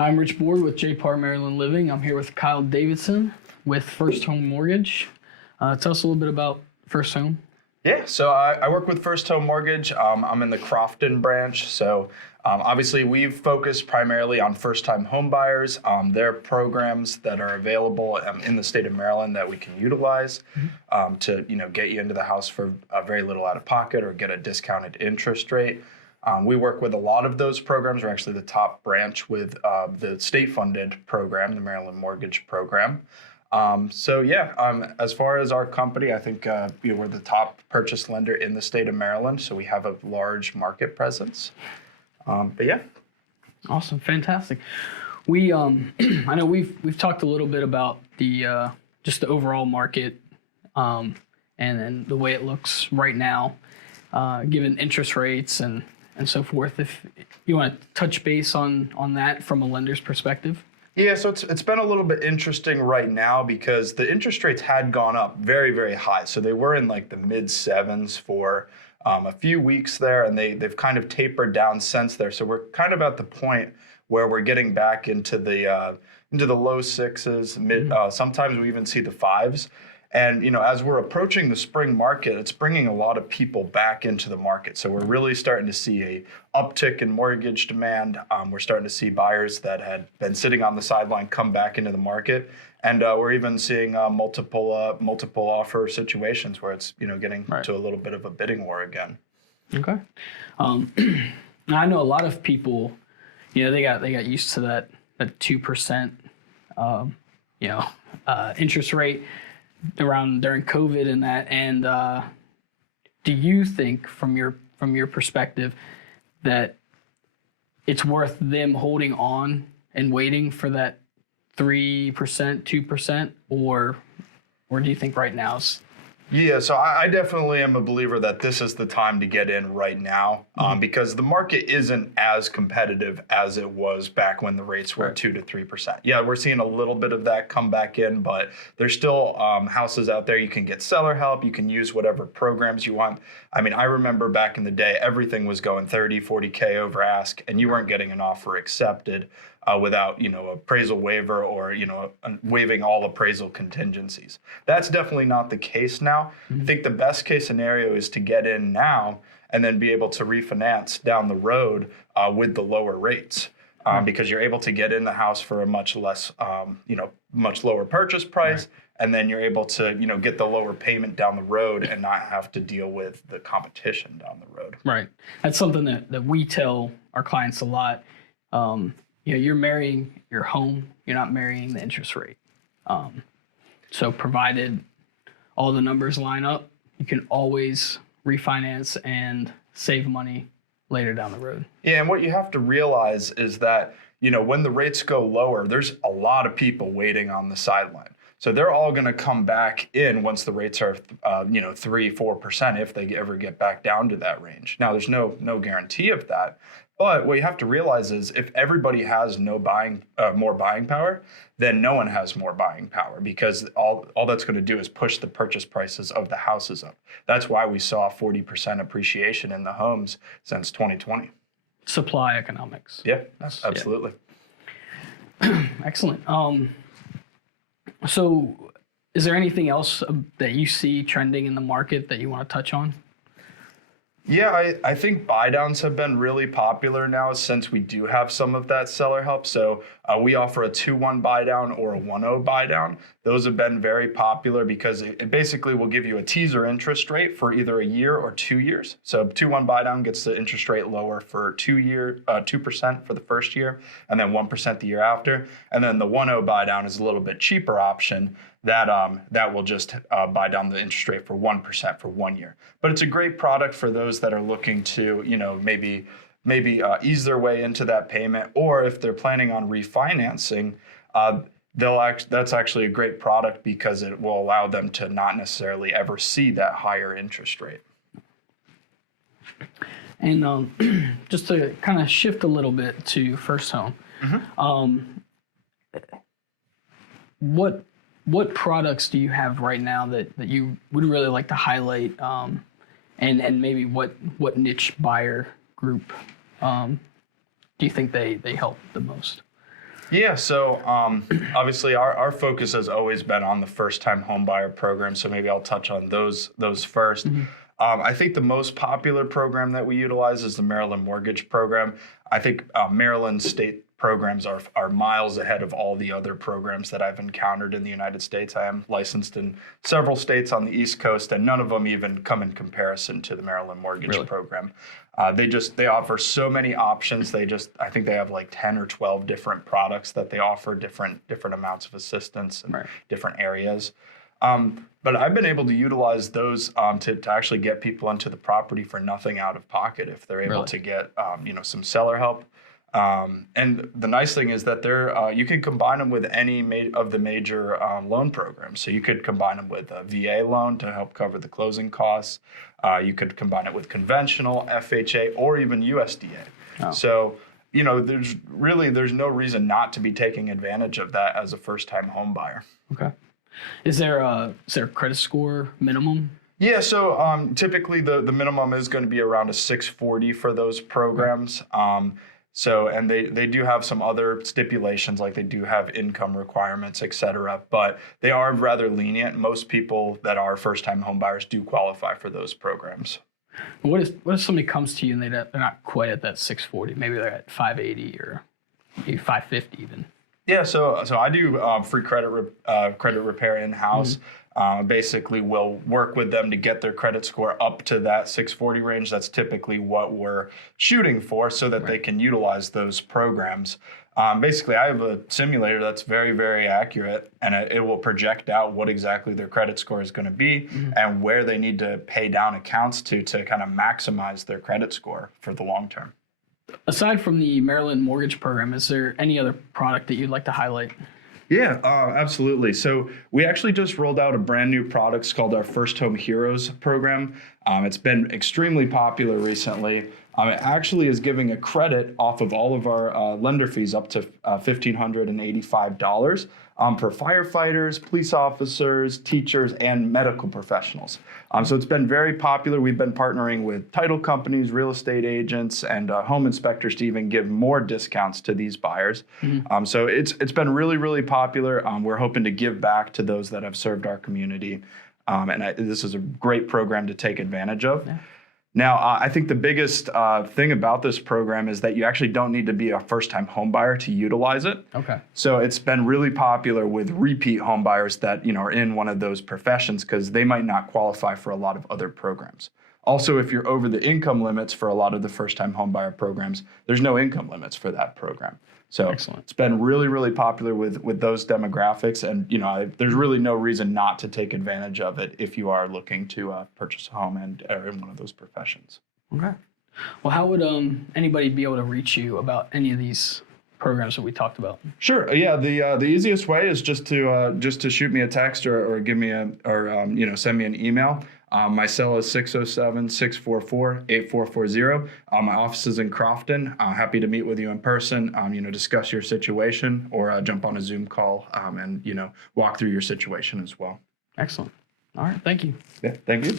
Hi, I'm Rich Boord with J. Parr Maryland Living. I'm here with Kyle Davidson with First Home Mortgage. Tell us a little bit about First Home. Yeah, so I work with First Home Mortgage. I'm in the Crofton branch. So obviously we've focused primarily on first-time home buyers. There are programs that are available in the state of Maryland that we can utilize to get you into the house for very little out of pocket or get a discounted interest rate. We work with a lot of those programs. We're actually the top branch with the state-funded program, the Maryland Mortgage Program. As far as our company, I think we're the top purchase lender in the state of Maryland, so we have a large market presence. Awesome, fantastic. We I know we've talked a little bit about the just the overall market and the way it looks right now, given interest rates and so forth. If you want to touch base on that from a lender's perspective. Yeah, so it's been a little bit interesting right now because the interest rates had gone up very, very high. So they were in like the mid sevens for a few weeks there, and they've kind of tapered down since there. So we're kind of at the point where we're getting back into the low sixes, sometimes we even see the fives. And as we're approaching the spring market, it's bringing a lot of people back into the market. So we're really starting to see a uptick in mortgage demand. We're starting to see buyers that had been sitting on the sideline come back into the market, and we're even seeing multiple offer situations where it's getting to a little bit of a bidding war again. Okay. I know a lot of people, they got used to that 2% interest rate during COVID and that. And do you think from your perspective that it's worth them holding on and waiting for that 3%, 2%, or do you think right now is? Yeah, so I definitely am a believer that this is the time to get in right now because the market isn't as competitive as it was back when the rates were 2 to 3%. Yeah, we're seeing a little bit of that come back in, but there's still houses out there. You can get seller help. You can use whatever programs you want. I mean, I remember back in the day, everything was going 30, 40K over ask, and you weren't getting an offer accepted without, appraisal waiver or, waiving all appraisal contingencies. That's definitely not the case now. I think the best case scenario is to get in now and then be able to refinance down the road with the lower rates because you're able to get in the house for a much less, much lower purchase price. And then you're able to, get the lower payment down the road and not have to deal with the competition down the road. Right. That's something that we tell our clients a lot. You're marrying your home. You're not marrying the interest rate. So provided all the numbers line up, you can always refinance and save money later down the road. Yeah, and what you have to realize is that, when the rates go lower, there's a lot of people waiting on the sideline. So they're all going to come back in once the rates are, 3-4% if they ever get back down to that range. Now, there's no guarantee of that. But what you have to realize is if everybody has more buying power, then no one has more buying power because all that's going to do is push the purchase prices of the houses up. That's why we saw 40% appreciation in the homes since 2020. Supply economics. Yeah, absolutely. Yeah. Excellent. So is there anything else that you see trending in the market that you want to touch on? Yeah, I think buy downs have been really popular now since we do have some of that seller help. So we offer a 2-1 buy down or a 1-0 buy down. Those have been very popular because it basically will give you a teaser interest rate for either a year or 2 years. So 2-1 buy down gets the interest rate lower for 2% for the first year, and then 1% the year after. And then the 1-0 buy down is a little bit cheaper option that will just buy down the interest rate for 1% for 1 year. But it's a great product for those that are looking to, maybe ease their way into that payment, or if they're planning on refinancing, that's actually a great product because it will allow them to not necessarily ever see that higher interest rate. And just to kind of shift a little bit to First Home, what products do you have right now that you would really like to highlight, and maybe what niche buyer group do you think they help the most? Yeah, so obviously our focus has always been on the first-time homebuyer program, so maybe I'll touch on those first. I think the most popular program that we utilize is the Maryland Mortgage Program. I think Maryland state programs are miles ahead of all the other programs that I've encountered in the United States. I am licensed in several states on the East Coast, and none of them even come in comparison to the Maryland Mortgage Program. They offer so many options. I think they have like 10 or 12 different products that they offer, different amounts of assistance in different areas. But I've been able to utilize those to actually get people into the property for nothing out of pocket if they're able to get some seller help. And the nice thing is that you can combine them with any of the major loan programs. So you could combine them with a VA loan to help cover the closing costs. You could combine it with conventional, FHA, or even USDA. Oh. So, there's no reason not to be taking advantage of that as a first-time home buyer. Okay. Is there a credit score minimum? Yeah, so typically the minimum is going to be around a 640 for those programs. And they do have some other stipulations, like they do have income requirements, et cetera, but they are rather lenient. Most people that are first-time home buyers do qualify for those programs. What if somebody comes to you and they're not quite at that 640? Maybe they're at 580 or maybe 550 even. Yeah, so I do free credit repair in-house. Basically, we'll work with them to get their credit score up to that 640 range. That's typically what we're shooting for so that they can utilize those programs. Basically, I have a simulator that's very, very accurate, and it will project out what exactly their credit score is going to be and where they need to pay down accounts to kind of maximize their credit score for the long term. Aside from the Maryland Mortgage Program, is there any other product that you'd like to highlight? Yeah, absolutely. So we actually just rolled out a brand new product called our First Home Heroes program. It's been extremely popular recently. It actually is giving a credit off of all of our lender fees up to $1,585 for firefighters, police officers, teachers, and medical professionals. So it's been very popular. We've been partnering with title companies, real estate agents, and home inspectors to even give more discounts to these buyers. So it's been really, really popular. We're hoping to give back to those that have served our community. This is a great program to take advantage of. Yeah. Now, I think the biggest thing about this program is that you actually don't need to be a first-time home buyer to utilize it. Okay. So it's been really popular with repeat home buyers that are in one of those professions because they might not qualify for a lot of other programs. Also, if you're over the income limits for a lot of the first-time home buyer programs, there's no income limits for that program. So Excellent. It's been really, really popular with those demographics, and there's really no reason not to take advantage of it if you are looking to purchase a home and are in one of those professions. Okay. Well, how would anybody be able to reach you about any of these programs that we talked about? Sure. Yeah. The easiest way is just to shoot me a text or give me send me an email. My cell is 607-644-8440. My office is in Crofton. Happy to meet with you in person, discuss your situation or jump on a Zoom call and walk through your situation as well. Excellent. All right. Thank you. Yeah. Thank you.